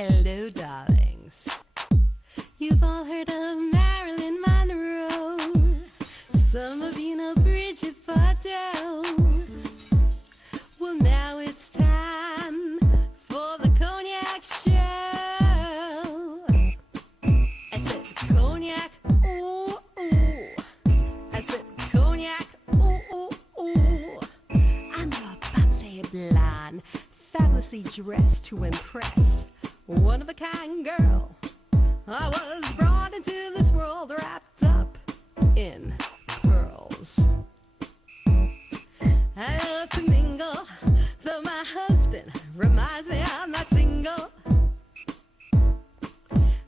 Hello, darlings. You've all heard of Marilyn Monroe. Some of you know Bridget Bardot. Well, now it's time for the Cognac show. I said Cognac, ooh, ooh. I said Cognac, ooh, ooh, ooh. I'm a bubbly blonde, fabulously dressed to impress. One of a kind girl. I was brought into this world wrapped up in pearls. I love to mingle, though my husband reminds me I'm not single.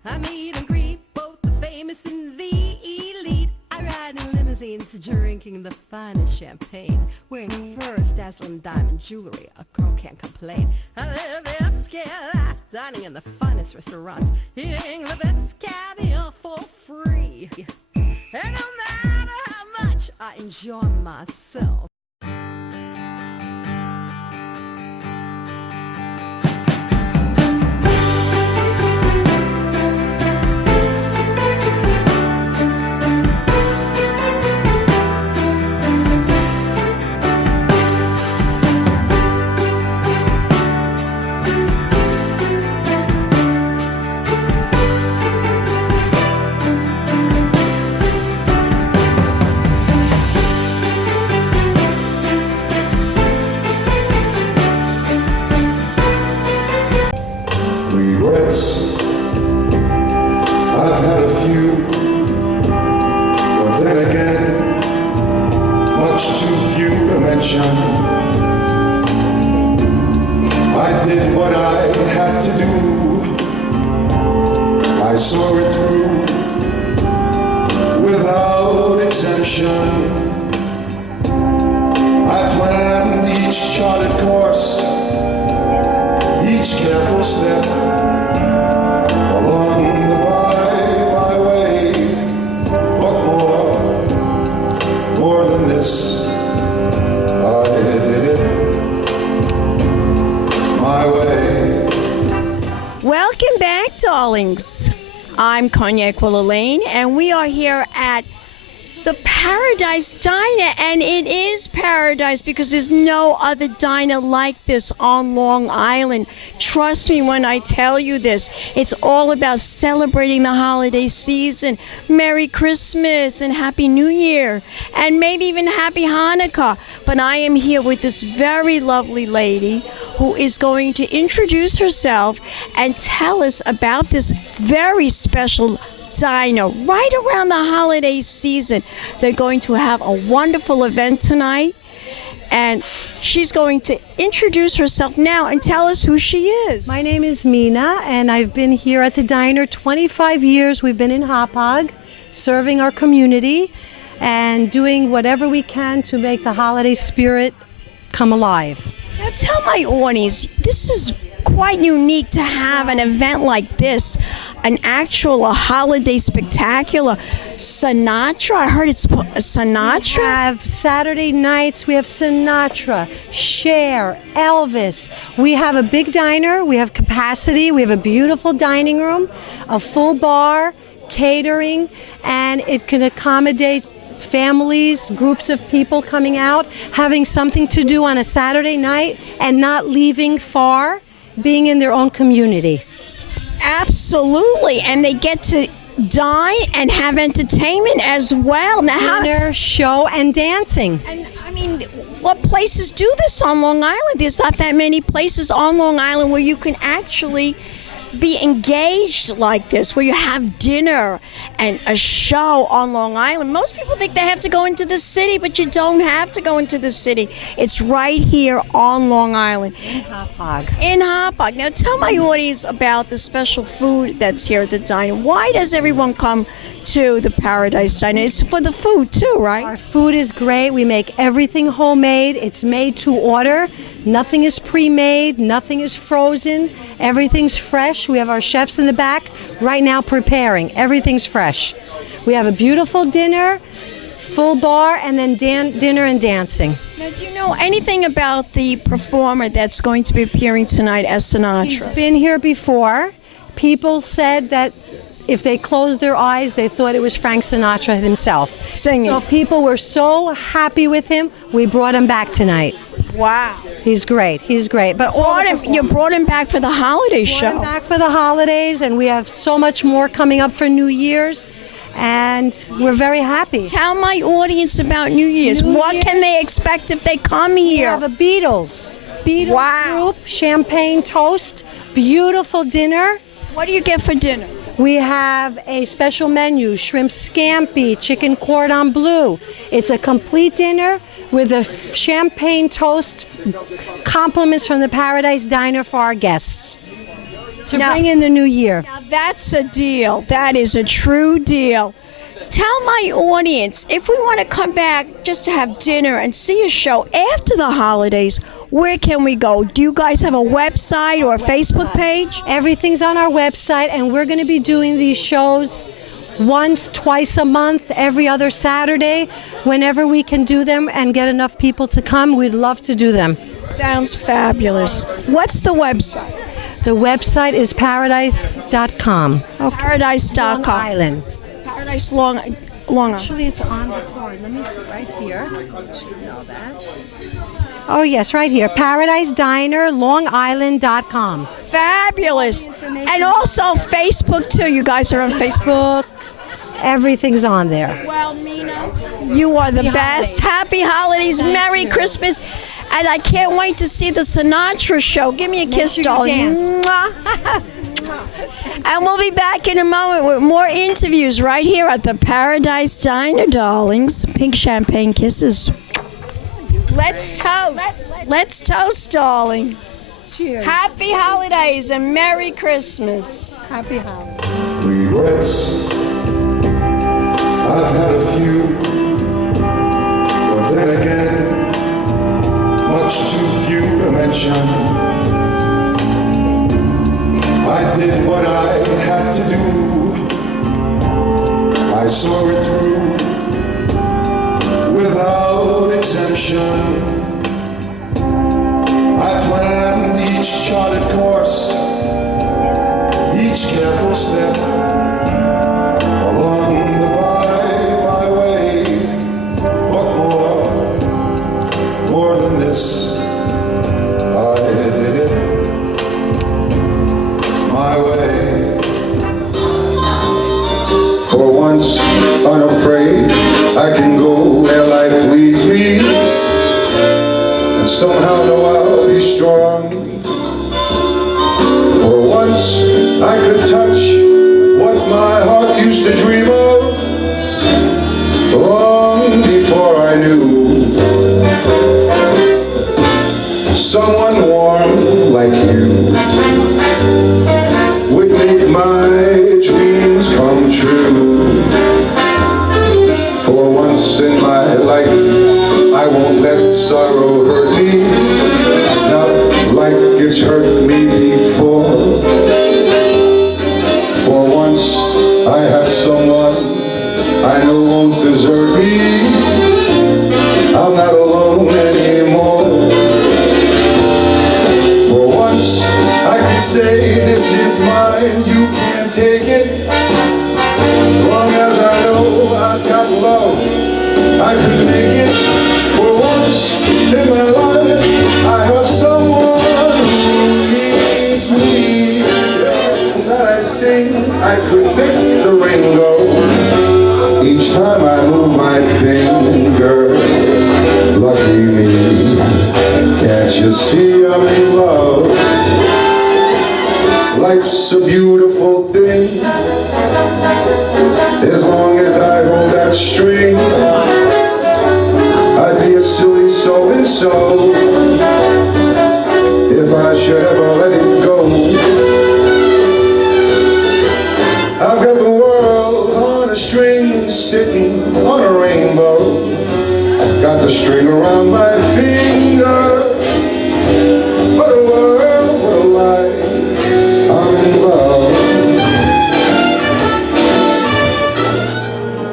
I meet and greet both the famous and the elite. I ride in limousines, drinking the finest champagne, wearing furs, dazzling diamond jewelry. A girl can't complain. I live the upscale life, dining in the finest restaurants, eating the best caviar for free. And no matter how much I enjoy myself, regrets, I've had a few, but then again, much too few to mention. I did what I had to do, I saw it through, without exemption. I planned each charted course, each careful step along the byway, but more than this, I did it my way. Welcome back, darlings. I'm Cognac Wellerlane, and we are here at the Paradise Diner, and it is paradise because there's no other diner like this on Long Island. Trust me when I tell you this. It's all about celebrating the holiday season. Merry Christmas and Happy New Year, and maybe even Happy Hanukkah. But I am here with this very lovely lady who is going to introduce herself and tell us about this very special diner right around the holiday season. They're going to have a wonderful event tonight, and she's going to introduce herself now and tell us who she is. My name is Mina, and I've been here at the diner 25 years. We've been in Hauppauge, serving our community and doing whatever we can to make the holiday spirit come alive. Now tell my audience, this is quite unique to have an event like this, an actual holiday spectacular. Sinatra, I heard it's Sinatra. We have Saturday nights, we have Sinatra, Cher, Elvis. We have a big diner, we have capacity, we have a beautiful dining room, a full bar, catering, and it can accommodate families, groups of people coming out, having something to do on a Saturday night and not leaving far, being in their own community. Absolutely, and they get to dine and have entertainment as well. Now, Dinner, show, and dancing. And I mean, what places do this on Long Island? There's not that many places on Long Island where you can actually be engaged like this, where you have dinner and a show on Long Island. Most people think they have to go into the city, but you don't have to go into the city. It's right here on Long Island. In Hauppauge. In Hauppauge. Now tell my audience about the special food that's here at the diner. Why does everyone come to the Paradise Diner? It's for the food too, right? Our food is great. We make everything homemade. It's made to order. Nothing is pre-made. Nothing is frozen. Everything's fresh. We have our chefs in the back right now preparing. Everything's fresh. We have a beautiful dinner, full bar, and then dinner and dancing. Now, do you know anything about the performer that's going to be appearing tonight as Sinatra? He's been here before. people said that if they closed their eyes, they thought it was Frank Sinatra himself. Singing. So people were so happy with him, we brought him back tonight. Wow. He's great. He's great. But You brought him back for the holiday brought him show. back for the holidays, and we have so much more coming up for New Year's, and we're very happy. Tell my audience about New Year's. What can they expect if they come We here? have a Beatles Wow. group, champagne toast, beautiful dinner. What do you get for dinner? We have a special menu, shrimp scampi, chicken cordon bleu. It's a complete dinner with a champagne toast, compliments from the Paradise Diner for our guests to Now- bring in the new year. Now that's a deal. That is a true deal. Tell my audience, if we want to come back just to have dinner and see a show after the holidays, where can we go? Do you guys have a website or a Facebook page? Everything's on our website, and we're going to be doing these shows twice a month, every other Saturday, whenever we can do them and get enough people to come. We'd love to do them. Sounds fabulous. What's the website? The website is paradise.com. Paradise.com. Long Island. Paradise Long Island. Actually, it's on the card. Let me see right here. You know that. Oh, yes, right here. Paradise Diner, LongIsland.com. Fabulous. And also Facebook, too. You guys are on Facebook. Facebook, everything's on there. Well, Mina, you are the best. Happy holidays. Merry Christmas. And I can't wait to see the Sinatra show. Give me a kiss, sure you darling. dance. Mwah. And we'll be back in a moment with more interviews right here at the Paradise Diner, darlings. Pink champagne kisses. Let's toast. Let's toast, darling. Cheers. Happy holidays and Merry Christmas. Happy holidays. Regrets, I've had a few, but then again, much too few to mention. I did what I had to do, I saw it through without exemption. I planned each charted course, each careful step along the byway, but more than this, I did it my way. For once, unafraid, I can go where life leads me, and somehow know I'll be strong. For once, I could touch what my heart used to dream of long before I knew someone warm like you would make my dreams come true. For once in my life, I won't let sorrow hurt me, not like it's hurt me before. For once, I have someone I know won't desert me. I'm not alone anymore. For once, I can say this is mine, you can't take it. Long as I know I've got love, I could make it. For once in my life, I have someone who needs me. That I sing, I could make the rain go each time I move my finger. Lucky me, can't you see I'm in love? Life's a beautiful thing, as long as I hold that string. I'd be a silly so-and-so if I should ever let it go. I've got the world on a string, sitting on a rainbow. Got the string around my finger. What a world, what a life, I'm in love.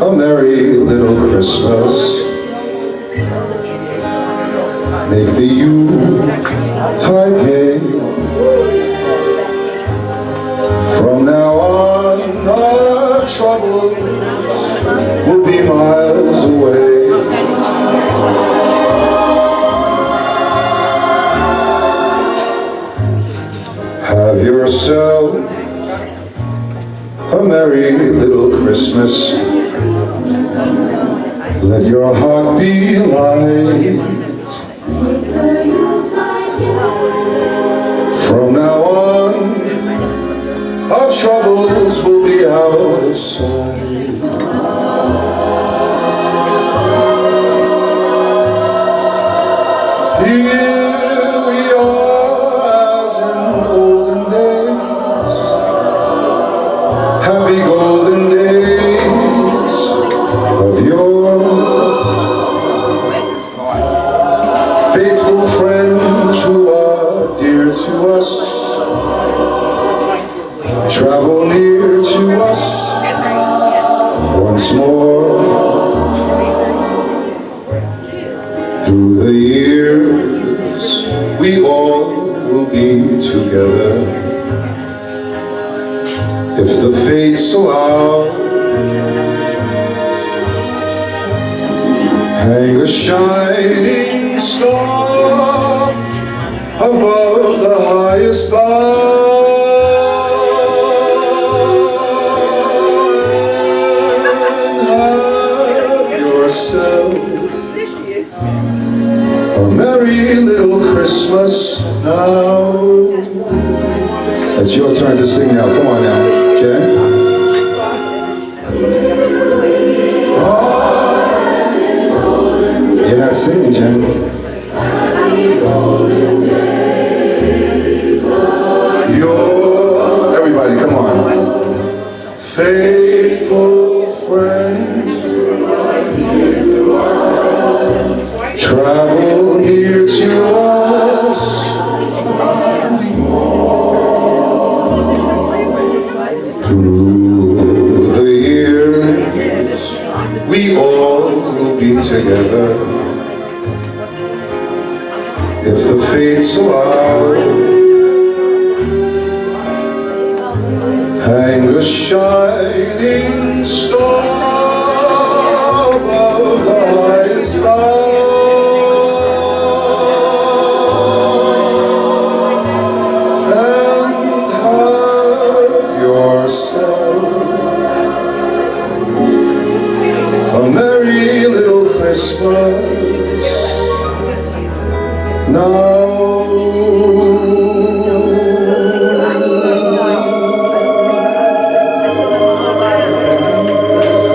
A merry little Christmas, make the Yuletide gay. From Have yourself a merry little Christmas. Let your heart be light. From now on, our troubles will be out of sight. Here we are as in olden days, happy golden days of yore. Faithful friends who are dear to us, travel near to us once more. Through the years, we all will be together, if the fates allow. Hang a shining star above the highest bough, and have yourself a merry little Christmas now. It's your turn to sing now. Come on now, Jen. You're not singing, Jen. Everybody, come on. Faithful friends, travel near to us. Through the years, we all will be together, if the fates allow. Hang a shining star above the highest bough, and have yourself a merry little Christmas now.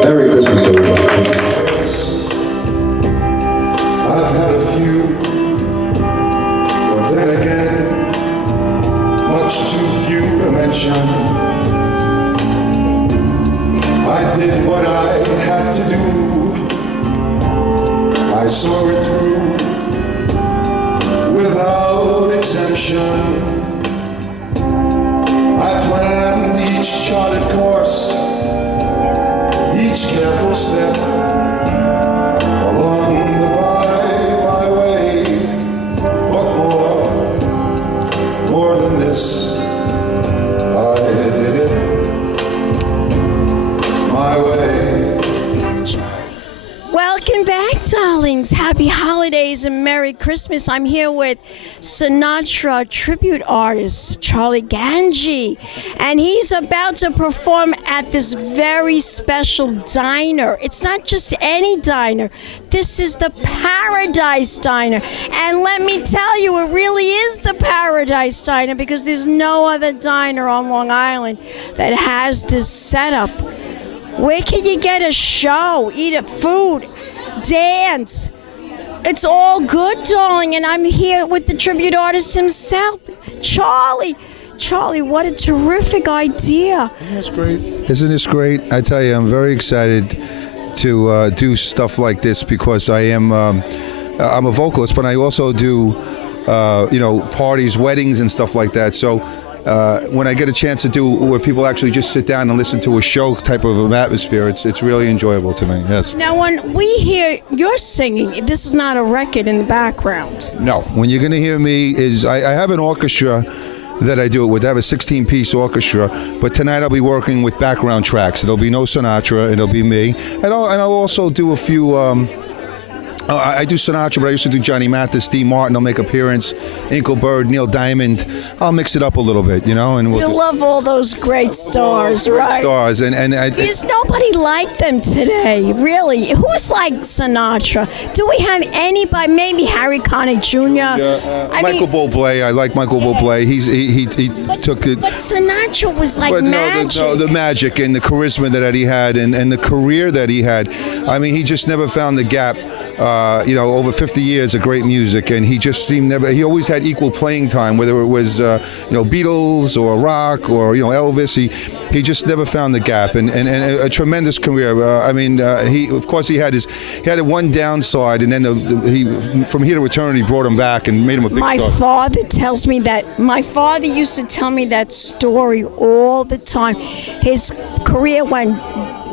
Merry Christmas, everybody. I've had a few, but then again, much too few to mention. I did what I had to do. I saw it through without exemption. I planned each charted course, each careful step along the byway, but more than this, I did it my way. Welcome back, darlings. Happy holidays and Merry Christmas. I'm here with Sinatra tribute artist Charlie Gange, and he's about to perform at this very special diner. It's not just any diner. This is the Paradise Diner. And let me tell you, it really is the Paradise Diner, because there's no other diner on Long Island that has this setup. Where can you get a show, eat a food, dance? It's all good, darling, and I'm here with the tribute artist himself, Charlie. Charlie, what a terrific idea. Isn't this great? Isn't this great? I tell you, I'm very excited to do stuff like this, because I am I'm a vocalist, but I also do parties, weddings, and stuff like that. So when I get a chance to do where people actually just sit down and listen to a show type of an atmosphere, it's really enjoyable to me. Yes. Now, when we hear you're singing, this is not a record in the background. No. When you're going to hear me is I have an orchestra that I do it with. I have a 16-piece orchestra, but tonight I'll be working with background tracks. It'll be no Sinatra, it'll be me, and I'll also do a few I do Sinatra, but I used to do Johnny Mathis, Steve Martin. I'll make appearance, Inkelberg, Neil Diamond. I'll mix it up a little bit, you know. And we'll love all those great stars, right? Stars, and there's nobody like them today, really. Who's like Sinatra? Do we have anybody? Maybe Harry Connick Jr. Michael Buble. I like Michael Buble. He took it. But Sinatra was like magic. No, the magic and the charisma that he had, and the career that he had. I mean, he just never found the gap. You know, over 50 years of great music, and he just seemed he always had equal playing time, whether it was, you know, Beatles or rock or, you know, Elvis. He just never found the gap, and a tremendous career. I mean, he had one downside, and then from here to eternity brought him back and made him a big star. My father used to tell me that story all the time. His career went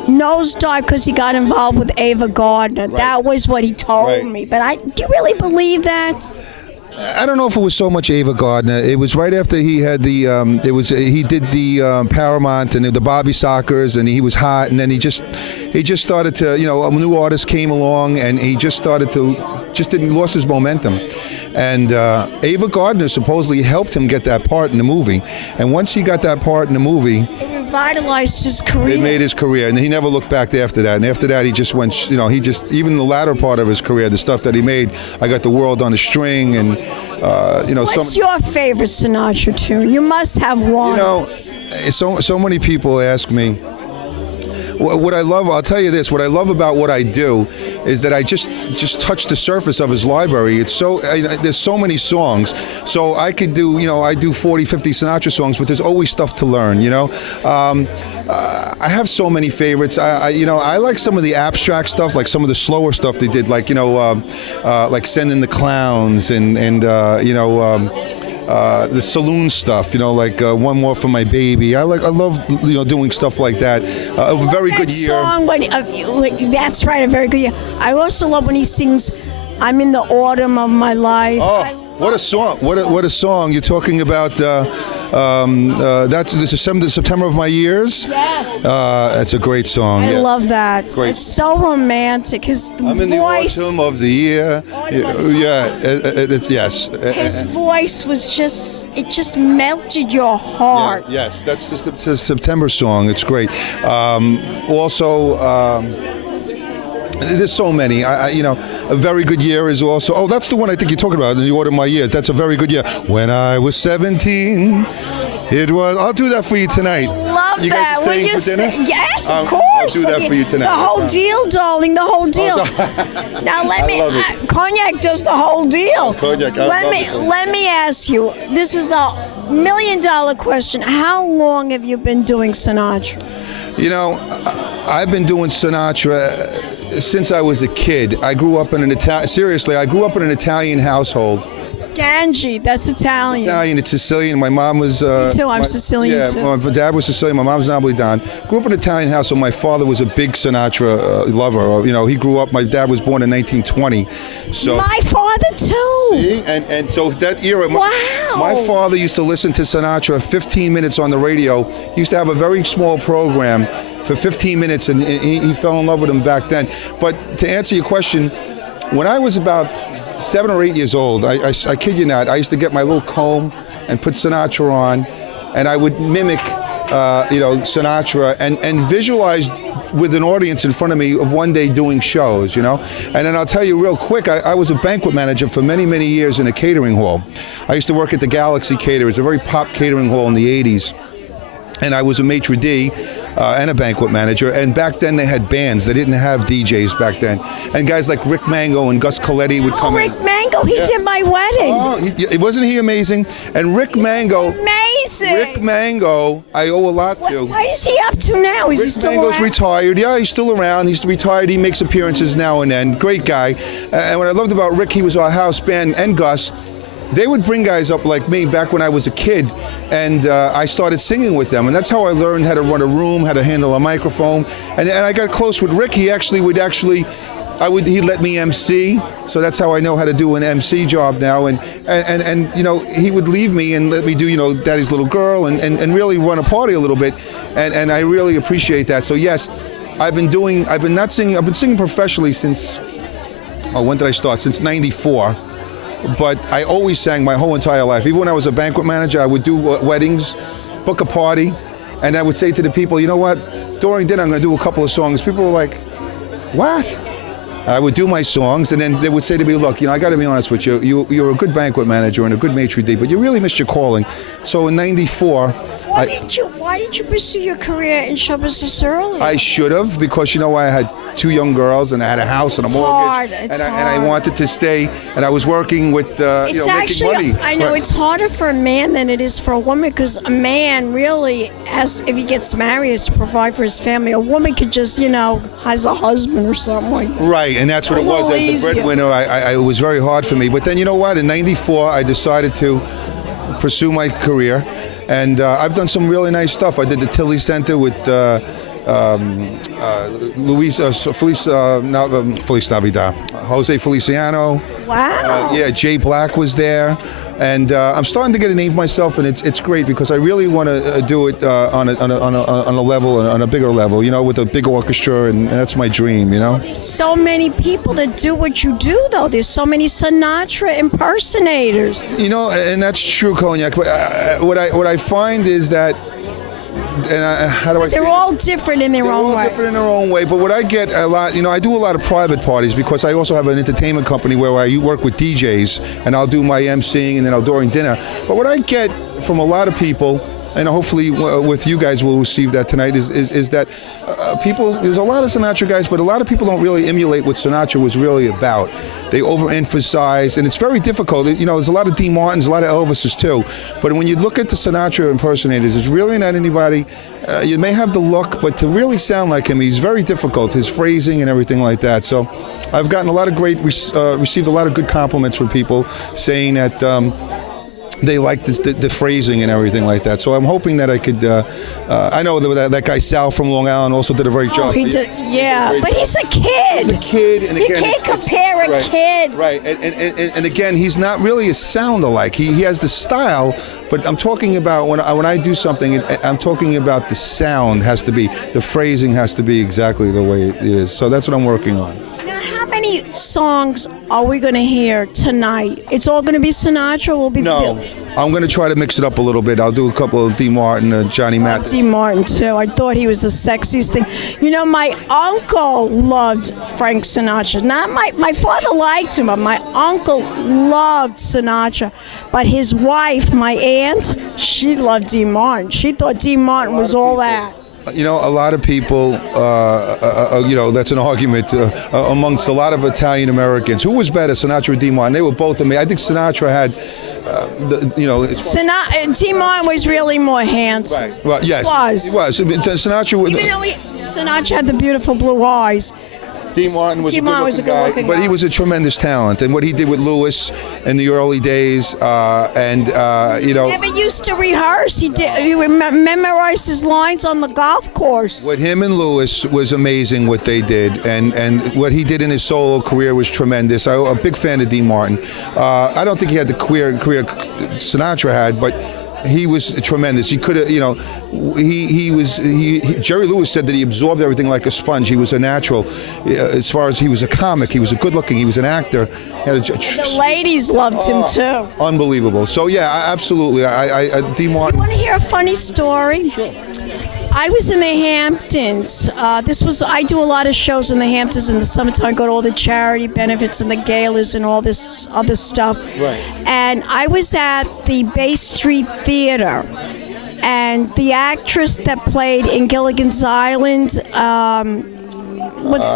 nosedive because he got involved with Ava Gardner. Right. That was what he told me. But do you really believe that? I don't know if it was so much Ava Gardner. It was right after he had he did the Paramount and the Bobby Sockers, and he was hot, and then he just started to, you know, a new artist came along, and he just lost his momentum. And Ava Gardner supposedly helped him get that part in the movie. And once he got that part in the movie, it revitalized his career. It made his career, and he never looked back after that. And after that, he just went, you know, even the latter part of his career, the stuff that he made, I Got the World on a String, and, you know. What's your favorite Sinatra tune? You must have one. You know, so many people ask me, what I love, I'll tell you this, what I love about what I do is that I just touch the surface of his library. It's there's so many songs, so I could do, you know, I do 40, 50 Sinatra songs, but there's always stuff to learn, you know. I have so many favorites. You know, I like some of the abstract stuff, like some of the slower stuff they did, like, you know, like Sending the Clowns and you know, the saloon stuff, you know, like One More for My Baby. I love, you know, doing stuff like that. A very good year. Song that's right, a very good year. I also love when he sings, I'm in the autumn of my life. Oh, what a song! What a song! You're talking about. That's the September of My Years. Yes. That's a great song. I love that. Great. It's so romantic. His voice. I'm in the autumn of the year. Yes. His voice was just melted your heart. Yeah, yes, that's the September song. It's great. Also. There's so many. You know, A Very Good Year is also. Oh, that's the one I think you're talking about, In the Autumn of My Years. That's a very good year. When I was 17, it was. I'll do that for you tonight. Love you that. guys are staying for dinner? Yes, of course. I'll do that for you tonight. The whole deal, darling. The whole deal. Now let me. Cognac does the whole deal. Cognac. Let me ask you. This is the $1 million question. How long have you been doing Sinatra? You know, I've been doing Sinatra since I was a kid. I grew up in an Italian household. Gange, that's Italian. It's Sicilian. My mom was. Me too. I'm Sicilian too. My dad was Sicilian. My mom was Napolitan. Grew up in an Italian household. My father was a big Sinatra lover. You know, he grew up. My dad was born in 1920. So. My father too. See, and so that era. Wow. My father used to listen to Sinatra 15 minutes on the radio. He used to have a very small program for 15 minutes, and he fell in love with him back then. But to answer your question. When I was about 7 or 8 years old, I kid you not, I used to get my little comb and put Sinatra on, and I would mimic, you know, Sinatra and visualize with an audience in front of me of one day doing shows, you know. And then I'll tell you real quick, I was a banquet manager for many, many years in a catering hall. I used to work at the Galaxy Caterers, a very pop catering hall in the 80s. And I was a maitre d' and a banquet manager. And back then they had bands. They didn't have DJs back then. And guys like Rick Mango and Gus Coletti would come in. Rick Mango, he did my wedding. Oh, wasn't he amazing? And Rick Mango. Amazing. Rick Mango, I owe a lot to. What is he up to now? Is he still Rick Mango's around? retired. Yeah, he's still around. He's retired. He makes appearances now and then. Great guy. And what I loved about Rick, he was our house band, and Gus. They would bring guys up like me back when I was a kid, and I started singing with them, and that's how I learned how to run a room, how to handle a microphone, and I got close with Rick. He let me MC, so that's how I know how to do an MC job now, and you know, he would leave me and let me do, you know, Daddy's Little Girl, and really run a party a little bit, and I really appreciate that. So yes, I've been singing professionally since when did I start? Since '94. But I always sang my whole entire life. Even when I was a banquet manager, I would do weddings, book a party, and I would say to the people, you know what, during dinner I'm going to do a couple of songs. People were like, what? I would do my songs, and then they would say to me, look, I got to be honest with you, you're a good banquet manager and a good maitre d', but you really missed your calling. So in '94, Why did you pursue your career in show business early? I should have, because I had 2 young girls and I had a house and a mortgage, and I wanted to stay, and I was working with making money. I know it's harder for a man than it is for a woman, because a man really has, if he gets married, has to provide for his family. A woman could just, has a husband or something like that. Right, and that's what it was. As the breadwinner, it was very hard for me. But then, you know what? In '94, I decided to pursue my career. And I've done some really nice stuff. I did the Tilly Center with Feliz Navidad, Jose Feliciano. Wow. Yeah, Jay Black was there. And I'm starting to get a name for myself, and it's great, because I really want to do it on a level, on a bigger level, with a big orchestra, and that's my dream, There's so many people that do what you do, though. There's so many Sinatra impersonators. And that's true, Cognac. But what I find is that, and how do I say They're all different in their own way. They're all different in their own way. But what I get a lot, I do a lot of private parties, because I also have an entertainment company where I work with DJs, and I'll do my emceeing, and then I'll during dinner. But what I get from a lot of people, and hopefully with you guys we'll receive that tonight, is that people, there's a lot of Sinatra guys, but a lot of people don't really emulate what Sinatra was really about. They overemphasize, and it's very difficult. There's a lot of Dean Martins, a lot of Elvises too. But when you look at the Sinatra impersonators, it's really not anybody. You may have the look, but to really sound like him, he's very difficult. His phrasing and everything like that. So I've gotten a lot of received a lot of good compliments from people saying that they like the phrasing and everything like that. So I'm hoping that I could. I know that guy Sal from Long Island also did a great job. He did, yeah. But he's a kid. He's a kid, and again, you can't compare a kid. Right, and again, he's not really a sound-alike. He has the style, but I'm talking about when I do something, I'm talking about the sound has to be, the phrasing has to be exactly the way it is. So that's what I'm working on. How many songs are we going to hear tonight? It's all going to be Sinatra? No, I'm going to try to mix it up a little bit. I'll do a couple of Dean Martin, Johnny Mathis. Dean Martin, too. I thought he was the sexiest thing. My uncle loved Frank Sinatra. Not my father liked him, but my uncle loved Sinatra. But his wife, my aunt, she loved Dean Martin. She thought Dean Martin was all that. A lot of people, that's an argument amongst a lot of Italian Americans. Who was better, Sinatra or Dean Martin? They were both amazing. I think Sinatra had, Dean Martin was really more handsome. Right. Well, yes, he was. Sinatra. Even though Sinatra had the beautiful blue eyes. Dean Martin was a good looking guy, but he was a tremendous talent. And what he did with Lewis in the early days, Never used to rehearse. He memorized his lines on the golf course. What him and Lewis was amazing, what they did. And what he did in his solo career was tremendous. I'm a big fan of Dean Martin. I don't think he had the career Sinatra had, but he was tremendous. He could have, Jerry Lewis said that he absorbed everything like a sponge. He was a natural. As far as he was a comic, he was a good looking, he was an actor. The ladies loved him too. Unbelievable. So yeah, absolutely. Dean Martin. Do you want to hear a funny story? Sure. I was in the Hamptons. I do a lot of shows in the Hamptons in the summertime. Go to all the charity benefits and the galas and all this other stuff. Right. And I was at the Bay Street Theater, and the actress that played in Gilligan's Island. I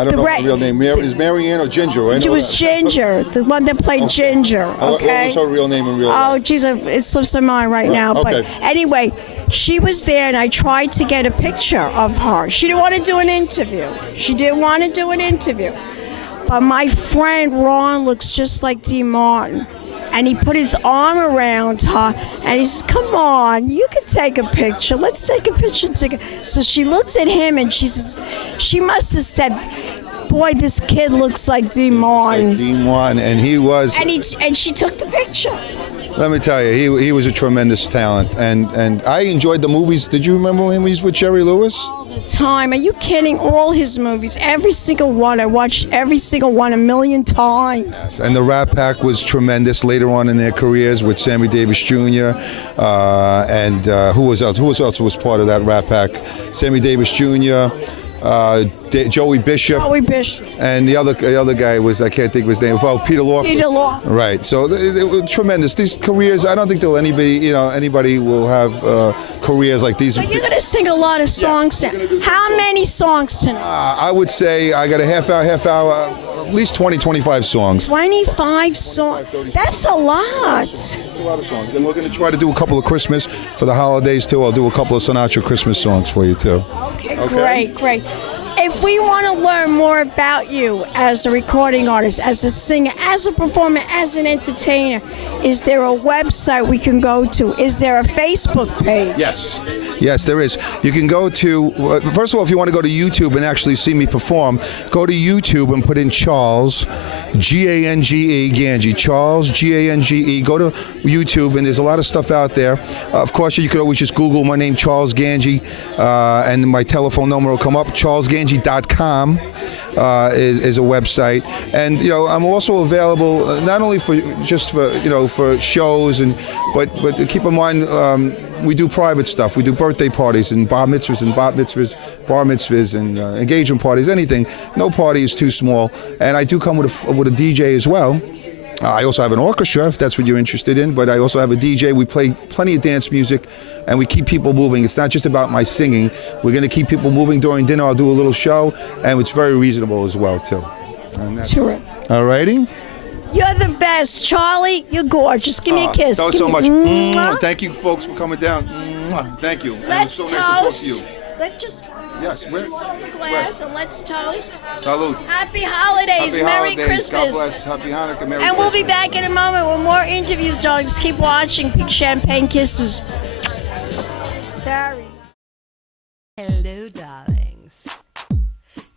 don't know her real name. Is Marianne or Ginger? She was Ginger, the one that played Ginger. Okay. What was her real name in real life? Oh, geez, it slips my mind right now. Okay. But anyway, she was there, and I tried to get a picture of her. She didn't want to do an interview. But my friend Ron looks just like Dean Martin. And he put his arm around her, and he says, come on, you can take a picture. Let's take a picture together. So she looked at him, and she says, she must have said, boy, this kid looks like Dean Martin. Like Dean Martin, and he was. And she took the picture. Let me tell you, he was a tremendous talent, and I enjoyed the movies. Did you remember when he was with Jerry Lewis? All the time. Are you kidding? All his movies, every single one. I watched every single one 1,000,000 times. Yes, and the Rat Pack was tremendous later on in their careers with Sammy Davis Jr. And who was else? Who else was part of that Rat Pack? Sammy Davis Jr. Joey Bishop. Joey Bishop. And the other guy was, I can't think of his name. Oh, Peter Lawford. Peter Lawford. Right. So they were tremendous. These careers, I don't think anybody will have careers like these. So you're gonna sing a lot of songs. Yeah, how many songs tonight? I would say I got a half hour, at least 20, 25 songs. 25 songs. That's a lot. It's a lot of songs. And we're going to try to do a couple of Christmas for the holidays, too. I'll do a couple of Sinatra Christmas songs for you, too. Okay, great. If we want to learn more about you as a recording artist, as a singer, as a performer, as an entertainer, is there a website we can go to? Is there a Facebook page? Yes, there is. You can go to, first of all, if you want to go to YouTube and actually see me perform, go to YouTube and put in Charles, G-A-N-G-E, Gange, Charles, G-A-N-G-E. Go to YouTube, and there's a lot of stuff out there. Of course, you could always just Google my name, Charles Gange, and my telephone number will come up. CharlesGange.com is a website. And, I'm also available not only for shows, but keep in mind, we do private stuff. We do birthday parties and bar mitzvahs and bar mitzvahs and engagement parties, anything. No party is too small. And I do come with a DJ as well. I also have an orchestra, if that's what you're interested in, but I also have a DJ. We play plenty of dance music, and we keep people moving. It's not just about my singing. We're going to keep people moving during dinner. I'll do a little show, and it's very reasonable as well, too. Terrific. All righty? You're the best, Charlie. You're gorgeous. Give me a kiss. Thanks so much. Mwah. Thank you, folks, for coming down. Thank you. Let's it was so toast. nice to talk to you. Let's just Yes, hold the glass and let's toast. Salud. Happy holidays. Happy Merry holidays. Christmas. God bless. Happy Hanukkah. Merry And we'll Christmas. be back in a moment with more interviews, dogs. Keep watching. Big champagne kisses. Very. Hello, darlings.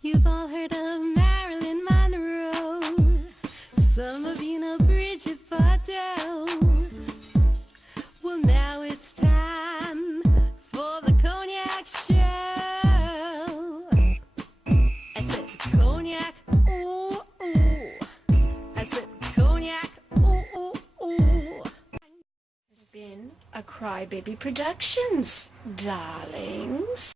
You've all heard of Marilyn Monroe. Some of you know Bridget Bardot. Well, now it's time for the Cognac show. I said cognac, ooh, ooh. I said cognac, ooh, ooh, ooh. It's been a Crybaby Productions, darlings.